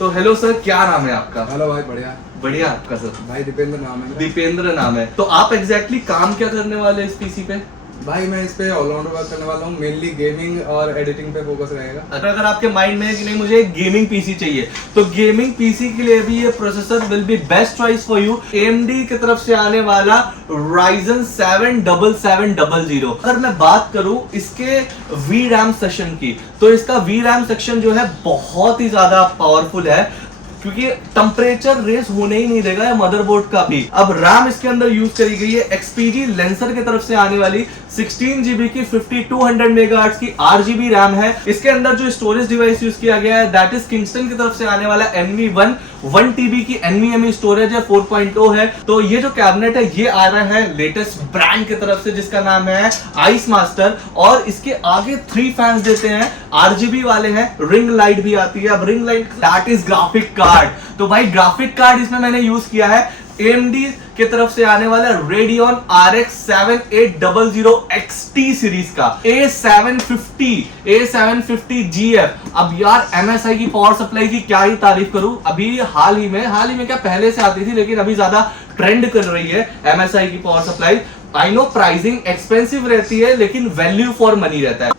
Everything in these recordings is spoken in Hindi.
तो हेलो सर, क्या नाम है आपका? हेलो भाई, बढ़िया बढ़िया। आपका सर? भाई दीपेंद्र नाम है मेरा। दीपेंद्र नाम है। तो आप एग्जैक्टली काम क्या करने वाले हैं इस पीसी पे? भाई मैं इस पे ऑलराउंडर वर्क करने वाला हूँ, मेनली गेमिंग और एडिटिंग पे फोकस रहेगा। अगर आपके माइंड में है कि नहीं मुझे एक गेमिंग पीसी चाहिए, तो गेमिंग पीसी के लिए भी ये processor will be best choice for you. AMD की तरफ से आने वाला Ryzen 7 7700। अगर मैं बात करूं इसके VRAM सेक्शन की, तो इसका VRAM सेक्शन जो है बहुत ही ज्यादा पावरफुल है, क्योंकि टेम्परेचर रेस होने ही नहीं देगा मदरबोर्ड का भी। अब रैम इसके अंदर यूज करी गई है XPG लेंसर की तरफ से आने वाली 16GB की 5200 मेगाहर्ट्ज की RGB रैम है। इसके अंदर जो स्टोरेज डिवाइस यूज किया गया है दैट इज किंगस्टन की तरफ से आने वाला NV1 1TB की NVMe स्टोरेज है, 4.0 है। तो ये जो कैबिनेट है ये आ रहा है लेटेस्ट ब्रांड की तरफ से जिसका नाम है आइस मास्टर, और इसके आगे 3 फैंस देते हैं, RGB वाले हैं, रिंग लाइट भी आती है। अब ring light that is graphic card. तो भाई ग्राफिक कार्ड इसमें मैंने यूज किया है AMD की तरफ से आने वाला Radeon RX 7800 XT सीरीज का A750GF। अब यार MSI की पावर सप्लाई की क्या ही तारीफ करूं। अभी हाल ही में क्या पहले से आती थी, लेकिन अभी ज्यादा ट्रेंड कर रही है MSI की power supply. I know pricing expensive रहती है, लेकिन वैल्यू फॉर मनी रहता है।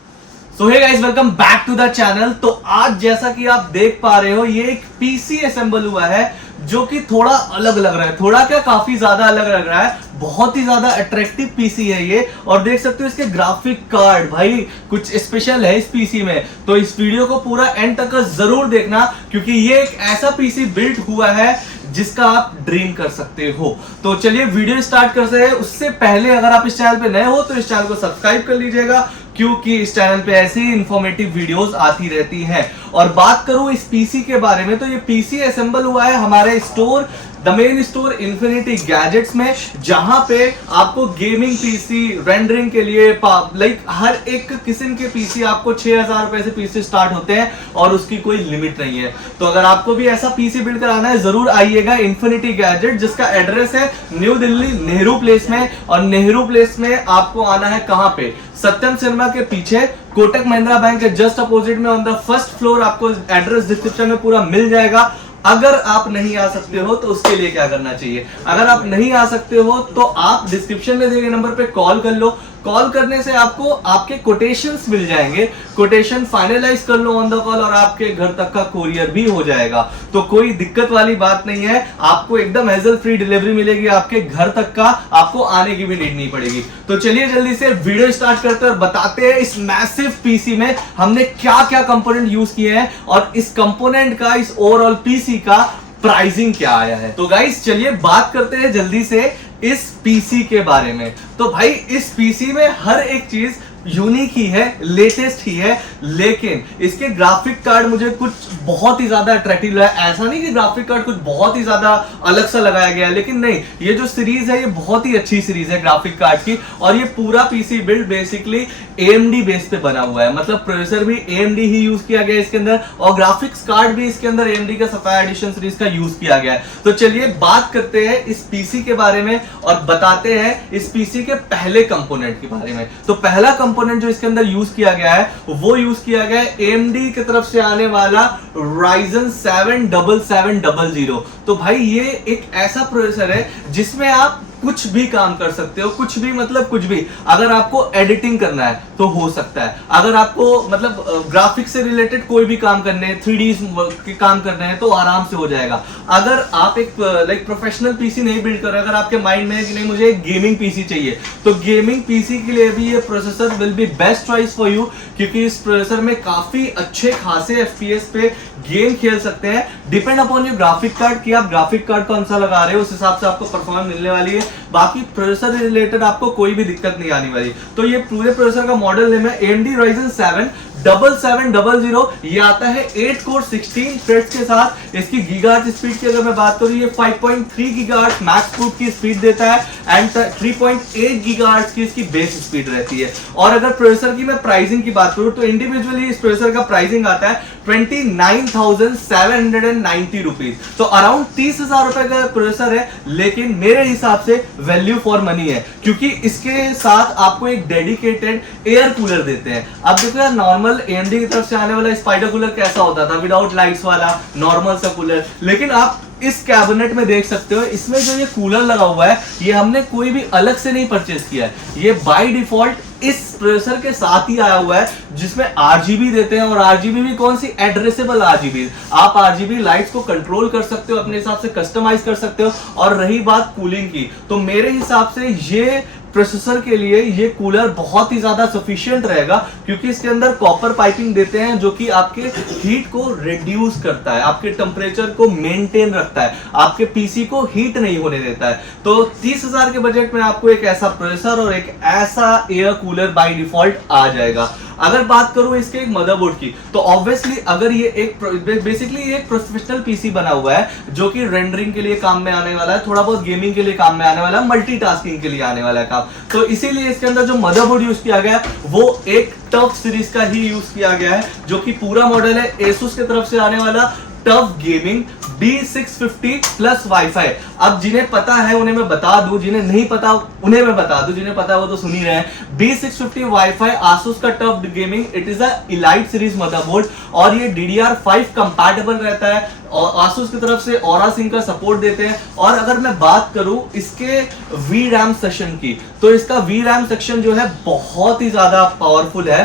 So hey guys, welcome back to the channel. तो आज जैसा कि आप देख पा रहे हो ये एक पीसी असेंबल हुआ है जो कि थोड़ा अलग लग रहा है, थोड़ा क्या काफी ज्यादा अलग लग रहा है। बहुत ही ज्यादा अट्रैक्टिव पीसी है ये, और देख सकते हो इसके ग्राफिक कार्ड भाई कुछ स्पेशल है इस पीसी में। तो इस वीडियो को पूरा एंड तक जरूर देखना, क्योंकि ये एक ऐसा पीसी बिल्ड हुआ है जिसका आप ड्रीम कर सकते हो। तो चलिए वीडियो स्टार्ट करते हैं। उससे पहले अगर आप इस चैनल पे नए हो तो इस चैनल को सब्सक्राइब कर लीजिएगा, क्योंकि इस चैनल पे ऐसी इंफॉर्मेटिव वीडियोस आती रहती हैं। और बात करूं इस पीसी के बारे में, तो ये पीसी असेंबल हुआ है हमारे store the main store infinity gadgets में, जहां पे आपको गेमिंग पीसी रेंडरिंग के लिए लाइक हर एक किस्म के पीसी आपको 6000 रुपए से पीसी स्टार्ट होते हैं, और उसकी कोई लिमिट नहीं है। तो अगर आपको भी ऐसा पीसी बिल्ड कराना है जरूर आइएगा इन्फिनिटी गैजेट, जिसका एड्रेस है न्यू दिल्ली नेहरू प्लेस में। और नेहरू प्लेस में आपको आना है कहां पे? सत्यम सिनेमा के पीछे, कोटक महिंद्रा बैंक के जस्ट अपोजिट में ऑन द फर्स्ट फ्लोर। आपको एड्रेस डिस्क्रिप्शन में पूरा मिल जाएगा। अगर आप नहीं आ सकते हो तो उसके लिए क्या करना चाहिए? अगर आप नहीं आ सकते हो तो आप डिस्क्रिप्शन में दिए गए नंबर पे कॉल कर लो। कॉल करने से आपको आपके कोटेशंस मिल जाएंगे, कोटेशन फाइनलाइज कर लो ऑन द कॉल, और आपके घर तक का कोरियर भी हो जाएगा। तो कोई दिक्कत वाली बात नहीं है, आपको एकदम हैसल फ्री डिलीवरी मिलेगी आपके घर तक का, आपको आने की भी नीड नहीं पड़ेगी। तो चलिए जल्दी से वीडियो स्टार्ट करते हैं और बताते हैं इस मैसिव पीसी में हमने क्या क्या कंपोनेंट यूज किए हैं, और इस कंपोनेंट का, इस ओवरऑल पीसी का प्राइसिंग क्या आया है। तो गाइस चलिए बात करते हैं जल्दी से इस पीसी के बारे में। तो भाई इस पीसी में हर एक चीज यूनिक ही है, लेटेस्ट ही है, लेकिन इसके ग्राफिक कार्ड मुझे कुछ बहुत ही ज्यादा अट्रैक्टिव लगा। ऐसा नहीं कि ग्राफिक कार्ड कुछ बहुत ही ज्यादा अलग सा लगाया गया है, लेकिन नहीं, ये जो सीरीज है ये बहुत ही अच्छी सीरीज है ग्राफिक कार्ड की। और ये पूरा PC build basically AMD base पे बना हुआ है, मतलब प्रोसेसर भी AMD ही यूज किया गया है इसके अंदर, और ग्राफिक्स कार्ड भी इसके अंदर AMD का सफायर एडिशन सीरीज का यूज किया गया है। तो चलिए बात करते हैं इस पीसी के बारे में और बताते हैं इस पीसी के पहले कंपोनेंट के बारे में। तो पहला कंपोनेंट जो इसके अंदर यूज किया गया है वो यूज किया गया है AMD की तरफ से आने वाला Ryzen 7 7700। तो भाई ये एक ऐसा प्रोसेसर है जिसमें आप कुछ भी काम कर सकते हो, कुछ भी मतलब कुछ भी। अगर आपको एडिटिंग करना है तो हो सकता है, अगर आपको मतलब ग्राफिक्स से रिलेटेड कोई भी काम करने हैं, 3D के काम करने हैं, तो आराम से हो जाएगा। अगर आप एक लाइक प्रोफेशनल पीसी नहीं बिल्ड कर रहे, अगर आपके माइंड में है कि नहीं मुझे एक गेमिंग पीसी चाहिए, तो गेमिंग पीसी के लिए भी ये processor will be best choice for you, क्योंकि इस प्रोसेसर में काफी अच्छे खासे FPS पे गेम खेल सकते हैं। Depend upon your graphic card कि आप ग्राफिक कार्ड कौन सा लगा रहे हो, उस हिसाब से आपको परफॉर्मेंस मिलने वाली है। बाकी प्रोसेसर से रिलेटेड आपको कोई भी दिक्कत नहीं आने वाली। तो ये पूरे प्रोसेसर का मॉडल नेम है AMD Ryzen 7 7700। ये आता है 8 कोर 16 थ्रेड्स के साथ। इसकी गीगाहर्ट्ज स्पीड की अगर मैं बात करूं, ये 5.3 गीगाहर्ट्ज मैक्स बूट की स्पीड देता है, एंड 3.8 गीगाहर्ट्ज की इसकी बेस स्पीड रहती है। और अगर प्रोसेसर की मैं प्राइसिंग की बात करूं तो इंडिविजुअली इस प्रोसेसर का प्राइसिंग आता है 29,790 रुपीज। तो अराउंड 30,000 रुपए का प्रोसेसर है, लेकिन मेरे हिसाब से वैल्यू फॉर मनी है, क्योंकि इसके साथ आपको एक डेडिकेटेड एयर कूलर देते हैं। अब देखो यार, नॉर्मल AMD की तरफ से आने वाला स्पाइडर कूलर कैसा होता था, विदाउट लाइट्स वाला नॉर्मल सा कूलर, लेकिन आप इस कैबिनेट में देख सकते हो, इसमें जो ये कूलर लगा हुआ है, ये हमने कोई भी अलग से नहीं परचेज किया है, ये बाय डिफॉल्ट इस प्रोसेसर के साथ ही आया हुआ है, जिसमें RGB देते हैं। और RGB भी कौन सी, एड्रेसेबल RGB। आप RGB लाइट्स को कंट्रोल कर सकते हो, अपने हिसाब से कस्टमाइज कर सकते हो। और रही बात कूलिंग की, तो मेरे हिसाब से ये प्रोसेसर के लिए ये कूलर बहुत ही ज्यादा सफिशिएंट रहेगा, क्योंकि इसके अंदर कॉपर पाइपिंग देते हैं जो कि आपके हीट को रिड्यूस करता है, आपके टेम्परेचर को मेंटेन रखता है, आपके पीसी को हीट नहीं होने देता है। तो 30,000 के बजट में आपको एक ऐसा प्रोसेसर और एक ऐसा एयर कूलर बाय डिफॉल्ट आ जाएगा। अगर बात करूं इसके एक मदरबोर्ड की, तो ऑब्वियसली अगर ये एक बेसिकली एक प्रोफेशनल पीसी बना हुआ है, जो कि रेंडरिंग के लिए काम में आने वाला है, थोड़ा बहुत गेमिंग के लिए काम में आने वाला है, मल्टीटास्किंग के लिए आने वाला है काम, तो इसीलिए इसके अंदर जो मदरबोर्ड यूज किया गया है वो एक टफ सीरीज का ही यूज किया गया है, जो कि पूरा मॉडल है Asus की तरफ से आने वाला TUF gaming B650 plus wifi. अब जिन्हें पता है उन्हें मैं बता दूं, जिन्हें नहीं पता उन्हें मैं बता दूं, जिन्हें पता है वो तो सुन ही रहे हैं। B650 वाईफाई Asus का TUF gaming, it is a elite series motherboard, और ये DDR5 कंपैटिबल रहता है, और Asus की तरफ से Aura Sync का सपोर्ट देते हैं। और अगर मैं बात करूं इसके VRAM सेक्शन की, तो इसका VRAM सेक्शन जो है बहुत ही ज्यादा पावरफुल है,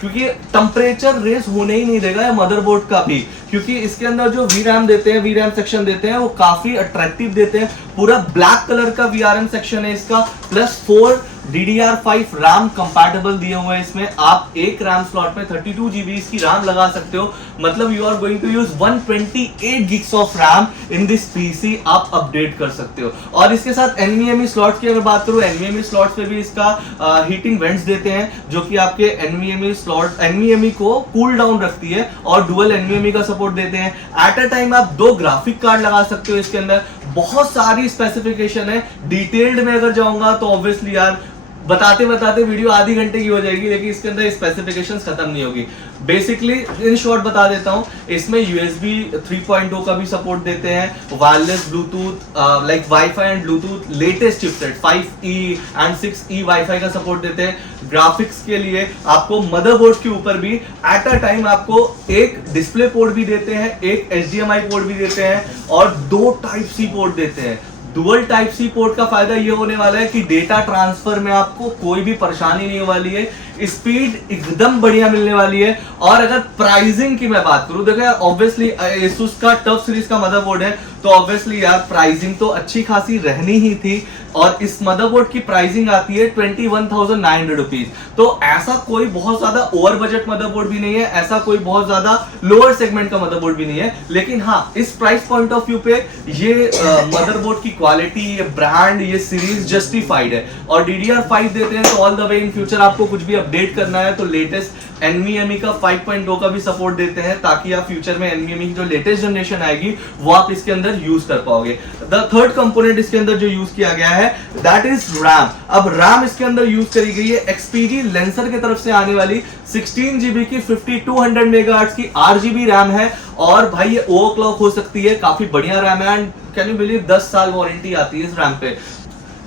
क्योंकि टेम्परेचर रेस होने ही नहीं देगा मदरबोर्ड का भी, क्योंकि इसके अंदर जो VRAM देते हैं, VRAM सेक्शन देते हैं, वो काफी अट्रैक्टिव देते हैं। पूरा ब्लैक कलर का VRM सेक्शन है इसका, प्लस 4 DDR5 RAM कंपैटिबल दिए हुए हैं इसमें। आप एक RAM स्लॉट में 32 GB की RAM लगा सकते हो, मतलब you are going to use 128 gigs of RAM in this PC, आप अपडेट कर सकते हो। और इसके साथ NVMe स्लॉट की अगर बात करूं, NVMe स्लॉट पे भी इसका हीटिंग वेंट्स देते हैं, जो कि आपके NVMe को कूल डाउन रखती है, और डुअल NVMe का सपोर्ट देते हैं। एट अ टाइम आप 2 ग्राफिक कार्ड लगा सकते हो इसके अंदर। बहुत सारी स्पेसिफिकेशन है, डिटेल्ड में अगर जाऊंगा तो ऑब्वियसली यार बताते बताते वीडियो आधी घंटे की हो जाएगी, लेकिन इसके अंदर स्पेसिफिकेशंस खत्म नहीं होगी। बेसिकली इन शॉर्ट बता देता हूं, इसमें USB 3.0 का भी सपोर्ट देते हैं, wireless Bluetooth like wifi and Bluetooth, latest chipset 5E and 6E wifi का सपोर्ट देते हैं। ग्राफिक्स के लिए आपको मदरबोर्ड के ऊपर भी एट अ टाइम आपको एक डिस्प्ले पोर्ट भी देते हैं, एक HDMI पोर्ट भी देते हैं, और 2 Type-C पोर्ट देते हैं। डुअल Type-C पोर्ट का फायदा ये होने वाला है कि डेटा ट्रांसफर में आपको कोई भी परेशानी नहीं होने वाली है, स्पीड एकदम बढ़िया मिलने वाली है। और अगर प्राइसिंग की मैं बात करूं, देखो यार ऑब्वियसली Asus का टफ सीरीज का मदरबोर्ड है, तो ऑब्वियसली यार प्राइसिंग तो अच्छी खासी रहनी ही थी, और इस मदरबोर्ड की प्राइसिंग आती है 21,900 रुपीज। तो ऐसा कोई बहुत ज्यादा ओवर बजट मदरबोर्ड भी नहीं है, ऐसा कोई बहुत ज्यादा लोअर सेगमेंट का मदरबोर्ड भी नहीं है, लेकिन हाँ इस प्राइस पॉइंट ऑफ व्यू पे ये मदरबोर्ड की क्वालिटी, ये ब्रांड, ये सीरीज जस्टिफाइड है। और DDR5 देते हैं, तो all the way in future आपको कुछ भी अपडेट करना है तो लेटेस्ट NVMe का 5.0 का भी सपोर्ट देते हैं, ताकि आप फ्यूचर में NVMe की जो लेटेस्ट जनरेशन आएगी वो आप इसके अंदर यूज कर पाओगे। द थर्ड कंपोनेंट इसके अंदर जो यूज किया गया है दैट इज RAM। अब RAM इसके अंदर यूज करी गई है XPG लेंसर की तरफ से आने वाली 16 GB की 5200 मेगाहर्ट्ज की RGB RAM है, और भाई ये ओवरक्लॉक हो सकती है, काफी बढ़िया RAM है। एंड कैन यू बिलीव 10 साल वारंटी आती है इस RAM पे,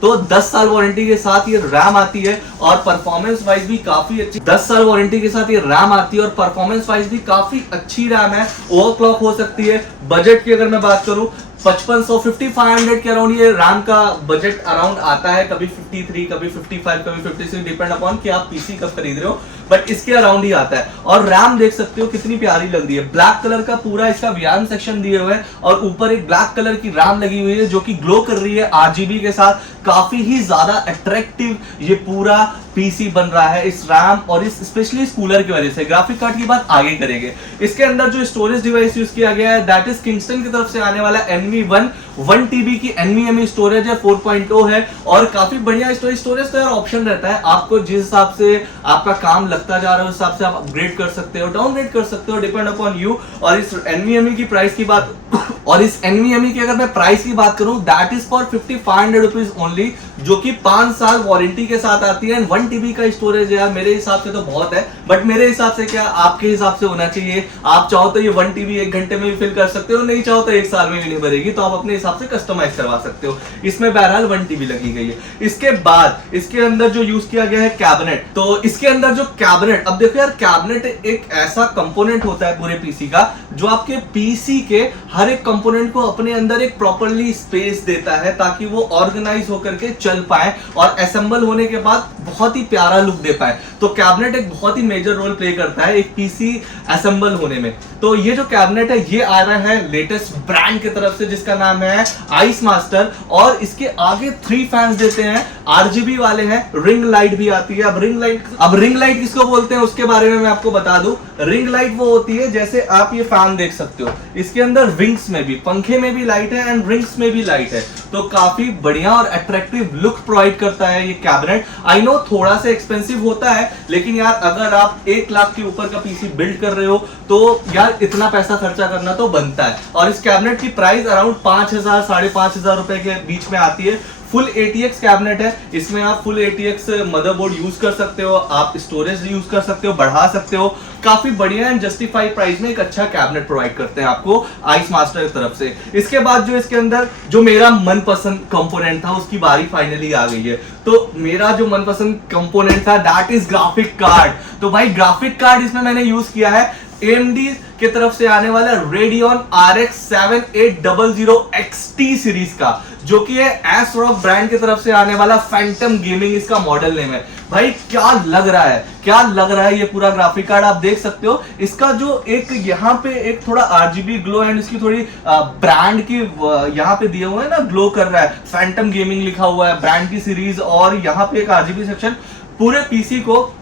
तो 10 साल वारंटी के साथ ये RAM आती है, और परफॉर्मेंस वाइज भी काफी अच्छी 10 साल वारंटी के साथ ये RAM आती है, और परफॉर्मेंस वाइज भी काफी अच्छी RAM है, ओवरक्लॉक हो सकती है। बजट की अगर मैं बात करूं, 5500 के अराउंड ये RAM का बजट अराउंड आता है, कभी 53, कभी 55, कभी 56, डिपेंड अपॉन कि आप पीसी कब खरीद रहे हो, बट इसके अराउंड ही आता है। और RAM देख सकते हो कितनी प्यारी लग रही है, ब्लैक कलर का पूरा इसका VRAM सेक्शन दिए हुए हैं, और ऊपर एक ब्लैक कलर की RAM लगी हुई है जो कि ग्लो कर रही है RGB के साथ। काफी ही ज्यादा अट्रैक्टिव ये पूरा पीसी बन रहा है इस RAM और इस स्पेशली इस कूलर की वजह से। ग्राफिक कार्ड की बात आगे करेंगे। इसके अंदर जो स्टोरेज डिवाइस यूज किया गया है दैट इज किंगस्टन की तरफ से आने वाला NV1 1 TB की NVMe स्टोरेज है, 4.0 है, और काफी बढ़िया स्टोरेज तो यार ऑप्शन रहता है, आपको जिस हिसाब से आपका काम लगता जा रहा है उस हिसाब से आप अपग्रेड कर सकते हो, डाउनग्रेड कर सकते हो, डिपेंड अपॉन यू। और इस NVMe की प्राइस की बात और इस NVMe की अगर मैं प्राइस की बात करूं, that is for 5500 rupees only, जो कि 5 साल वारंटी के साथ आती है। 1 TB का स्टोरेज है यार, मेरे हिसाब से तो बहुत है, बट मेरे हिसाब से क्या आपके हिसाब से होना चाहिए। आप चाहो तो ये 1 TB 1 घंटे में भी फिल कर सकते हो, नहीं चाहो तो 1 साल में भी नहीं भरेगी, तो आप अपने हिसाब से कस्टमाइज करवा सकते हो। इसमें बहरहाल 1 TB लगी गई है। इसके बाद इसके अंदर जो यूज किया गया है कैबिनेट, तो इसके अंदर जो कैबिनेट, अब देखो यार कैबिनेट एक ऐसा कंपोनेंट होता है पूरे पीसी का जो आपके पीसी के हर एक कंपोनेंट को अपने अंदर एक प्रॉपर्ली स्पेस देता है ताकि वो ऑर्गेनाइज होकर के चल पाए और असेंबल होने के बाद बहुत ही प्यारा लुक दे पाए। तो कैबिनेट एक बहुत ही मेजर रोल प्ले करता है एक पीसी असेंबल होने में। तो ये जो कैबिनेट है ये आ रहा है लेटेस्ट ब्रांड की तरफ से जिसका नाम है आइस मास्टर, और इसके आगे 3 फैंस देते हैं, RGB वाले हैं, रिंग लाइट भी आती है। अब रिंग लाइट किसको बोलते हैं उसके बारे में मैं आपको बता दूं। रिंग लाइट वो होती है जैसे आप ये फैन देख सकते हो, इसके अंदर विंग्स में भी, पंखे में भी लाइट है एंड रिंग्स में भी लाइट है, तो काफी बढ़िया और अट्रैक्टिव लुक प्रोवाइड करता है ये कैबिनेट। आई नो थोड़ा सा एक्सपेंसिव होता है, लेकिन यार अगर आप 1 लाख के ऊपर का पीसी बिल्ड कर रहे हो तो यार इतना पैसा खर्चा करना तो बनता है। और इस कैबिनेट की प्राइस अराउंड 5000 5,500 रुपए के बीच में आती है। फुल ATX कैबिनेट है, इसमें आप फुल ATX मदरबोर्ड यूज कर सकते हो, आप स्टोरेज यूज कर सकते हो, बढ़ा सकते हो। काफी बढ़िया एंड जस्टिफाइड प्राइस में एक अच्छा कैबिनेट प्रोवाइड करते हैं आपको आइस मास्टर की तरफ से। इसके बाद जो इसके अंदर जो मेरा मनपसंद कंपोनेंट था उसकी बारी फाइनली आ गई है। तो मेरा जो मनपसंद कंपोनेंट था दैट इज ग्राफिक कार्ड। तो भाई ग्राफिक कार्ड इसमें मैंने यूज किया है AMD के तरफ से आने वाला Radeon RX 7800 XT सीरीज का, जो कि है ASRock ब्रांड की तरफ से आने वाला फैंटम गेमिंग इसका मॉडल नेम है। भाई क्या लग रहा है ये पूरा ग्राफिक कार्ड, आप देख सकते हो। इसका जो एक यहाँ पे एक थोड़ा RGB ग्लो एंड इसकी थोड़ी ब्रांड की यहाँ पे दिए हुए हैं ना, ग्लो कर रहा है, फैंटम गेमिंग लिखा हुआ है ब्रांड की सीरीज, और यहाँ पे एक RGB सेक्शन पूरे पीसी को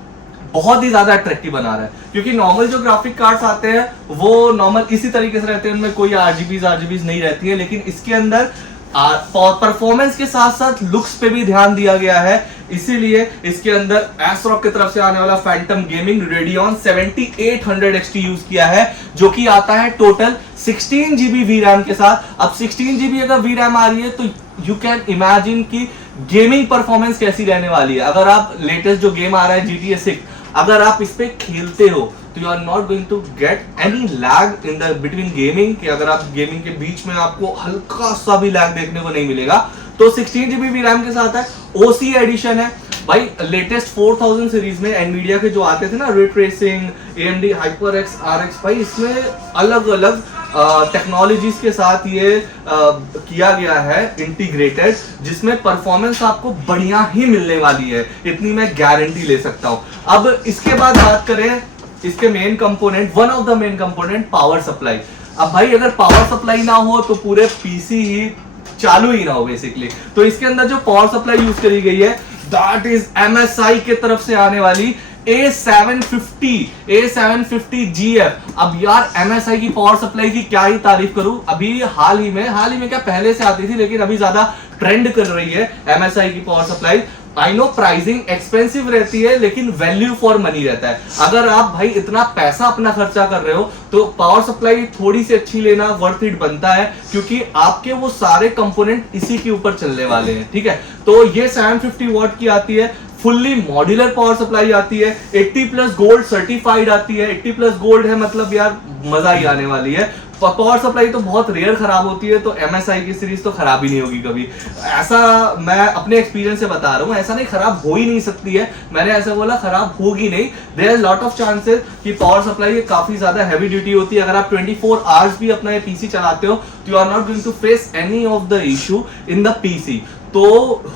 बहुत ही ज्यादा अट्रैक्टिव बना रहा है। क्योंकि नॉर्मल जो ग्राफिक कार्ड्स आते हैं वो नॉर्मल इसी तरीके से रहते हैं, उनमें कोई RGBs नहीं रहती है, लेकिन इसके अंदर परफॉर्मेंस के साथ साथ लुक्स पे भी ध्यान दिया गया है। इसीलिए इसके अंदर ASRock की तरफ से आने वाला Phantom gaming Radeon 7800 XT use किया है, जो कि आता है टोटल 16 GB VRAM के साथ। अब 16 GB अगर VRAM आ रही है तो यू कैन इमेजिन कि गेमिंग परफॉर्मेंस कैसी रहने वाली है। अगर आप लेटेस्ट जो गेम आ रहा है GTA 6 अगर आप इस पे खेलते हो तो you are not going to get any lag in the between gaming, कि अगर आप गेमिंग के बीच में आपको हल्का सा भी लैग देखने को नहीं मिलेगा। तो 16 GB VRAM के साथ है, OC एडिशन है भाई। लेटेस्ट 4000 सीरीज में एनवीडिया के जो आते थे ना, ray tracing, AMD HyperX RX, भाई इसमें अलग अलग टेक्नोलॉजीज के साथ ये किया गया है इंटीग्रेटेड, जिसमें परफॉर्मेंस आपको बढ़िया ही मिलने वाली है, इतनी मैं गारंटी ले सकता हूं। अब इसके बाद बात करें इसके main component, one of the main component power supply. अब भाई अगर पावर सप्लाई ना हो तो पूरे पीसी ही चालू ही ना हो बेसिकली। तो इसके अंदर जो पावर सप्लाई यूज करी गई है दैट इज MSI के तरफ से आने वाली A750 GF। अब यार MSI की पावर सप्लाई की क्या ही तारीफ करूं, अभी हाल ही में क्या पहले से आती थी, लेकिन अभी ज्यादा ट्रेंड कर रही है MSI की power supply. I know pricing expensive रहती है, लेकिन वैल्यू फॉर मनी रहता है। अगर आप भाई इतना पैसा अपना खर्चा कर रहे हो तो पावर सप्लाई थोड़ी सी अच्छी लेना वर्थ इट बनता है, क्योंकि आपके वो सारे कंपोनेंट इसी के ऊपर चलने वाले हैं, ठीक है। तो ये 750 वॉट की आती है, फुल्ली मॉड्यूलर पावर सप्लाई आती है, 80+ गोल्ड सर्टिफाइड आती है। 80+ गोल्ड है मतलब यार मजा ही आने वाली है। पावर सप्लाई तो बहुत रेयर खराब होती है, तो MSI की सीरीज तो खराब ही नहीं होगी कभी, ऐसा मैं अपने एक्सपीरियंस से बता रहा हूँ। ऐसा नहीं खराब हो ही नहीं सकती है, मैंने ऐसा बोला खराब होगी नहीं। There is lot of chances कि पावर सप्लाई काफी ज्यादा हैवी ड्यूटी होती है। अगर आप 24 आवर्स भी अपना ये पीसी चलाते हो तो you are not going to face any of the issue in the PC. तो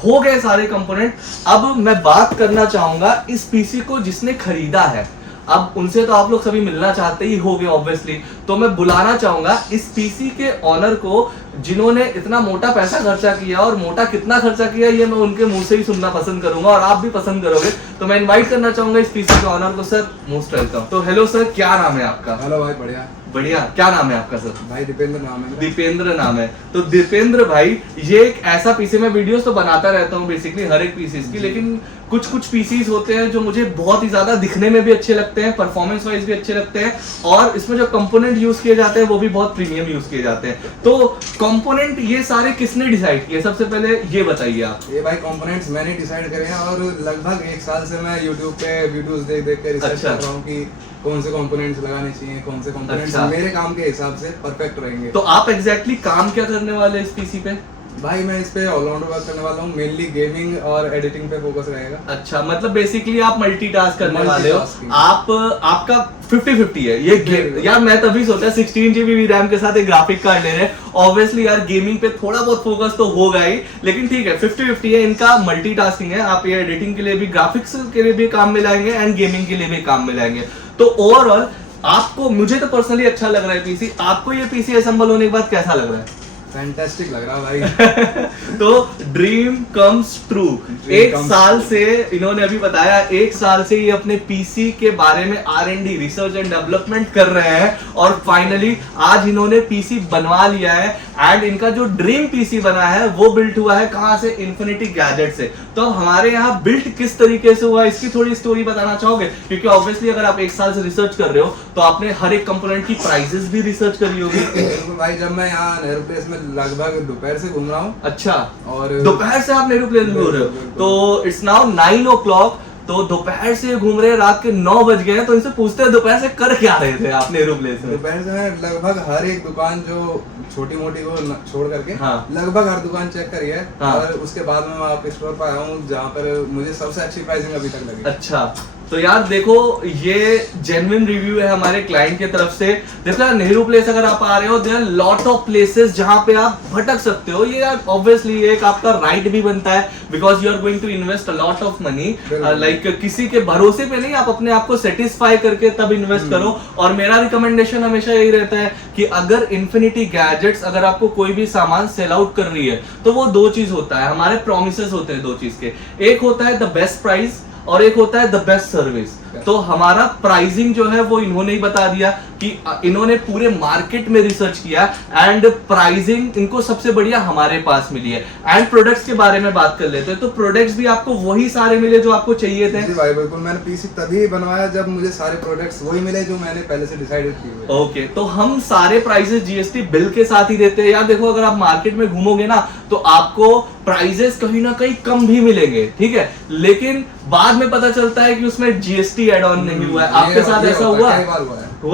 हो गए सारे कंपोनेंट। अब मैं बात करना चाहूंगा इस पीसी को जिसने खरीदा है। अब उनसे तो आप लोग सभी मिलना चाहते ही होंगे ऑब्वियसली, तो मैं बुलाना चाहूंगा इस पीसी के ऑनर को जिन्होंने इतना मोटा पैसा खर्चा किया, और मोटा कितना खर्चा किया ये मैं उनके मुंह से ही सुनना पसंद करूंगा, और आप भी पसंद करोगे। तो मैं इनवाइट करना चाहूंगा इस पीसी के ऑनर को। Sir most welcome. तो हेलो सर, क्या नाम है आपका? हेलो भाई, बढ़िया बढ़िया। क्या नाम है आपका सर? भाई दीपेंद्र नाम है। दीपेंद्र नाम है। तो दीपेंद्र भाई, ये एक ऐसा पीसी, मैं वीडियोस तो बनाता रहता हूँ बेसिकली हर एक पीसी की, लेकिन कुछ कुछ पीसीज होते हैं जो मुझे बहुत ही ज्यादा दिखने में भी अच्छे लगते हैं, परफॉर्मेंस वाइज भी अच्छे लगते हैं, और इसमें जो कंपोनेंट यूज किए जाते हैं वो भी बहुत प्रीमियम यूज किए जाते हैं। तो कंपोनेंट ये सारे किसने डिसाइड किए, सबसे पहले ये बताइए आप। ये भाई कंपोनेंट्स मैंने डिसाइड करे हैं, और लगभग 1 साल से मैं यूट्यूब पे वीडियोस देख देख के रिसर्च कर रहा हूँ कि कौन से कंपोनेंट्स लगाने चाहिए, कौन से कंपोनेंट्स मेरे काम के हिसाब से परफेक्ट रहेंगे। तो आप एग्जैक्टली काम क्या करने वाले हैं इस पीसी पे? भाई मैं इस पे ऑलराउंडर वर्क करने वाला हूँ, मेनली गेमिंग और एडिटिंग पे फोकस रहेगा। अच्छा, मतलब बेसिकली आप मल्टीटास्क करने वाले हो। Multitasking। आप आपका 50-50 है ये यार मैं तभी सोचा 16 GB रैम के साथ एक ग्राफिक कार्ड ले रहे हैं, ऑब्वियसली यार गेमिंग पे थोड़ा बहुत फोकस तो होगा ही, लेकिन ठीक है 50-50 है इनका, मल्टीटास्किंग है। आप ये एडिटिंग के लिए भी, ग्राफिक्स के लिए भी काम में लाएंगे एंड गेमिंग के लिए भी काम में लाएंगे। तो ओवरऑल आपको, मुझे तो पर्सनली अच्छा लग रहा है पीसी, आपको ये पीसी असेंबल होने के बाद कैसा लग रहा है? फैंटास्टिक लग रहा है भाई। तो ड्रीम कम्स ट्रू। एक साल से इन्होंने अभी बताया, 1 साल से ये अपने पीसी के बारे में R&D, रिसर्च एंड डेवलपमेंट कर रहे हैं, और फाइनली आज इन्होंने पीसी बनवा लिया है। एंड इनका जो ड्रीम पीसी बना है वो बिल्ट हुआ है कहां से? इन्फिनिटी गैजेट से। तो अब हमारे यहाँ बिल्ट किस तरीके से हुआ, इसकी थोड़ी स्टोरी बताना चाहोगे? क्योंकि ऑब्वियसली अगर आप 1 साल से रिसर्च कर रहे हो तो आपने हर एक कंपोनेंट की प्राइसेस भी रिसर्च करी होगी। बिल्कुल भाई, जब मैं यहाँ नेहरू प्लेस में लगभग दोपहर से घूम रहा हूँ। अच्छा, और दोपहर से आप नेहरू प्लेस में घूम रहे हो? तो इट्स नाउ 9 o'clock, तो दोपहर से घूम रहे हैं, रात के 9 बज गए हैं, तो इनसे पूछते हैं दोपहर से कर क्या रहे थे आप नेहरू प्लेस में? दोपहर से मैं लगभग हर एक दुकान जो छोटी मोटी को छोड़ करके लगभग हर दुकान चेक करी है। और उसके बाद में मैं आपके स्टोर पर आया हूँ जहाँ पर मुझे सबसे अच्छी प्राइसिंग अभी तक लगी। अच्छा, तो यार देखो ये जेन्युइन रिव्यू है हमारे क्लाइंट की तरफ से। देखो यार, नेहरू प्लेस अगर आप आ रहे हो, there are lot of places जहां पे आप भटक सकते हो। ये यार ऑब्वियसली एक आपका राइट भी बनता है, because you are going to invest a lot of money. Like किसी के भरोसे पे नहीं, आप अपने आप को सेटिस्फाई करके तब इन्वेस्ट करो। और मेरा रिकमेंडेशन हमेशा यही रहता है कि अगर इन्फिनिटी गैजेट्स, अगर आपको कोई भी सामान सेल आउट कर रही है, तो वो 2 चीज होता है, हमारे प्रोमिसेस होते हैं 2 चीज के। एक होता है द बेस्ट प्राइस और एक होता है द बेस्ट सर्विस। तो हमारा प्राइसिंग जो है वो इन्होंने ही बता दिया कि इन्होंने पूरे मार्केट में रिसर्च किया एंड प्राइसिंग इनको सबसे बढ़िया हमारे पास मिली है। एंड प्रोडक्ट्स के बारे में बात कर लेते हैं, तो प्रोडक्ट्स भी आपको वही सारे मिले जो आपको चाहिए थे? जी भाई बिल्कुल, मैंने पीसी तभी बनवाया जब मुझे सारे प्रोडक्ट्स वही मिले जो मैंने पहले से डिसाइडेड किए हुए। ओके, तो हम सारे प्राइसेस जीएसटी बिल के साथ ही देते हैं। यार देखो, अगर आप मार्केट में घूमोगे ना तो आपको प्राइसेस कहीं ना कहीं कम भी मिलेंगे, ठीक है, लेकिन बाद में पता चलता है कि उसमें जीएसटी एड ऑन नहीं हुआ है। आपके साथ ऐसा हुआ है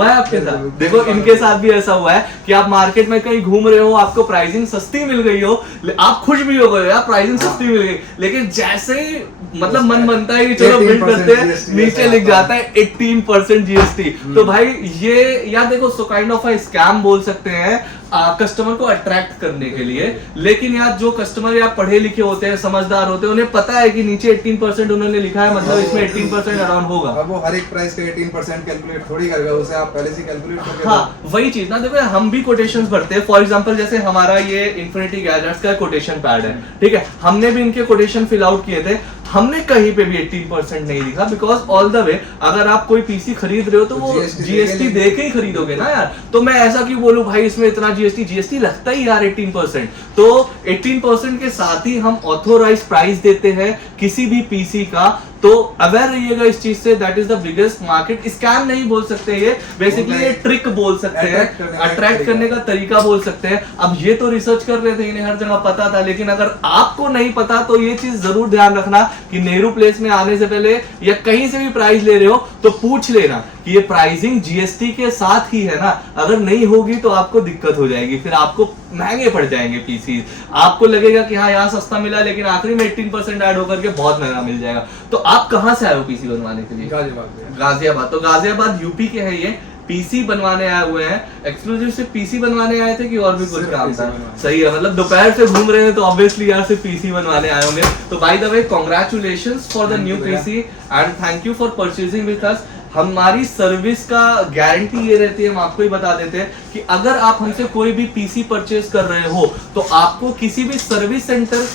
आपके साथ? देखो इनके साथ भी ऐसा हुआ है कि आप मार्केट में कहीं घूम रहे हो, आपको प्राइसिंग सस्ती मिल गई हो, आप खुश भी हो गए यार प्राइसिंग सस्ती मिल गई, लेकिन जैसे ही मतलब मन बनता है कि चलो बिल्ड करते हैं, नीचे लिख जाता है 18% जीएसटी। तो भाई ये यार देखो, so kind of a scam बोल सकते हैं कस्टमर को अट्रैक्ट करने के लिए। लेकिन यार जो कस्टमर यार पढ़े लिखे होते हैं, समझदार होते हैं, उन्हें पता है कि नीचे 18% उन्होंने लिखा है, मतलब इसमें 18% अराउंड होगा। अब वो हर एक प्राइस का 18% कैलकुलेट थोड़ी करेगा, उसे आप पहले से कैलकुलेट करके। हाँ, वही चीज ना, देखो हम भी कोटेशंस भरते हैं। फॉर एग्जांपल जैसे हमारा ये इन्फिनिटी गैजेट्स का कोटेशन पैड है, ठीक है, हमने भी इनके कोटेशन फिल आउट किए थे, हमने कहीं पे भी 18% नहीं लिखा, बिकॉज ऑल द वे अगर आप कोई पीसी खरीद रहे हो तो वो जीएसटी दे के ही खरीदोगे ना यार। तो मैं ऐसा क्यों बोलूं भाई इसमें इतना जीएसटी लगता ही यार 18%। तो 18% के साथ ही हम ऑथोराइज प्राइस देते हैं किसी भी पीसी का। तो अवेयर रहिएगा इस चीज से, that is the biggest market scam नहीं बोल सकते, ये बेसिकली ये ट्रिक बोल सकते हैं, अट्रैक्ट करने का तरीका बोल सकते हैं। अब ये तो रिसर्च कर रहे थे, इन्हें हर जगह पता था, लेकिन अगर आपको नहीं पता तो ये चीज जरूर ध्यान रखना कि नेहरू प्लेस में आने से पहले या कहीं से भी प्राइस ले रहे हो तो पूछ लेना कि ये प्राइसिंग जीएसटी के साथ ही है ना। अगर नहीं होगी तो आपको दिक्कत हो जाएगी, फिर आपको महंगे पड़ जाएंगे पीसी। आपको लगेगा कि हाँ यहाँ सस्ता मिला, लेकिन आखिरी में 18% ऐड होकर के बहुत महंगा मिल जाएगा। तो आप कहाँ से आए हो पीसी बनवाने के लिए? गाजियाबाद। तो गाजियाबाद यूपी के है ये, पीसी बनवाने आए हुए हैं, एक्सक्लूसिव से पीसी बनवाने आए थे कि और भी कुछ काम था? सही है, मतलब दोपहर से घूम रहे हैं तो ऑब्वियसली यार सिर्फ पीसी बनवाने आए होंगे। तो by the way congratulations for the new PC and thank you for purchasing with us. हमारी सर्विस का गारंटी ये रहती है, हम आपको ही बता देते हैं कि अगर आप हमसे कोई भी पीसी परचेज कर रहे हो तो आपको किसी भी सर्विस सेंटर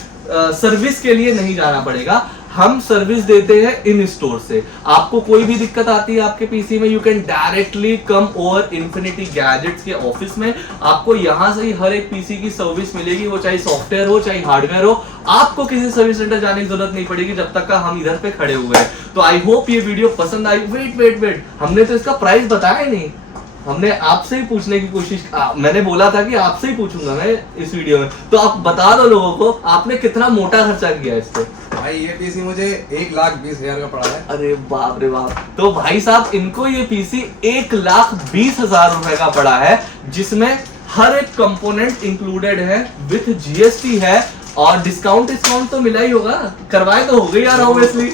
सर्विस के लिए नहीं जाना पड़ेगा। हम सर्विस देते हैं इन स्टोर से। आपको कोई भी दिक्कत आती है आपके पीसी में, you can directly come over infinity gadgets के ऑफिस में। आपको यहां से ही हर एक पीसी की सर्विस मिलेगी, वो चाहे सॉफ्टवेयर हो चाहे हार्डवेयर हो। आपको किसी सर्विस सेंटर जाने की जरूरत नहीं पड़ेगी जब तक का हम इधर पे खड़े हुए हैं। तो आई होप ये वीडियो पसंद आई। वेट, हमने तो इसका प्राइस बताया नहीं, हमने आपसे ही पूछने की कोशिश, मैंने बोला था कि आपसे ही पूछूंगा मैं इस वीडियो में। तो आप बता दो लोगों को आपने कितना मोटा खर्चा किया इस पे। भाई ये पीसी मुझे 1,20,000 का पड़ा है। अरे बाप रे बाप। तो भाई साहब इनको ये पीसी 1,20,000 रुपए का पड़ा है, जिसमें हर एक कंपोनेंट इंक्लूडेड है, विथ जीएसटी है, और डिस्काउंट तो मिला ही होगा, करवाए तो हो गई यार ऑब्वियसली।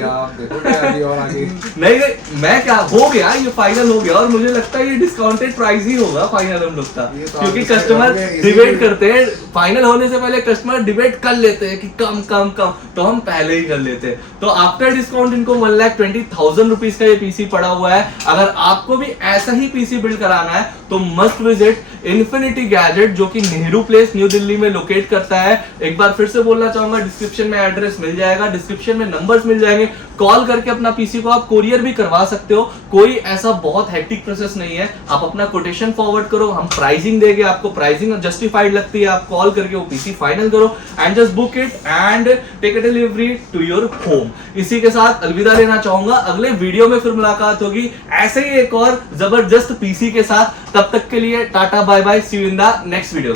आप देखो क्या अभी और आगे। नहीं मैं क्या हो गया, ये फाइनल हो गया, और मुझे लगता है ये डिस्काउंटेड प्राइस ही होगा फाइनल हम लोग का, क्योंकि कस्टमर डिबेट करते हैं, फाइनल होने से पहले कस्टमर डिबेट कर लेते हैं कि कम, तो हम पहले ही कर लेते हैं। तो आफ्टर डिस्काउंट इनको 1,20,000 रुपीज का ये पीसी पड़ा हुआ है। अगर आपको भी ऐसा ही पीसी बिल्ड कराना है तो मस्ट विजिट इन्फिनिटी गैजेट, जो कि नेहरू प्लेस न्यू दिल्ली में लोकेट करता है। एक बार फिर से बोलना चाहूंगा, डिस्क्रिप्शन में एड्रेस मिल जाएगा, डिस्क्रिप्शन में नंबर्स मिल जाएंगे। कॉल करके अपना पीसी को आप कोरियर भी करवा सकते हो, कोई ऐसा बहुत हेक्टिक प्रोसेस नहीं है। आप अपना कोटेशन फॉरवर्ड करो, हम प्राइसिंग देंगे, आपको प्राइसिंग जस्टिफाइड लगती है, आप कॉल करके वो पीसी फाइनल करो and just book it and take a delivery to your home. इसी के साथ अलविदा लेना चाहूंगा, अगले वीडियो में फिर मुलाकात होगी ऐसे ही एक और जबरदस्त पीसी के साथ। तब तक के लिए tata bye bye, see you in the next video.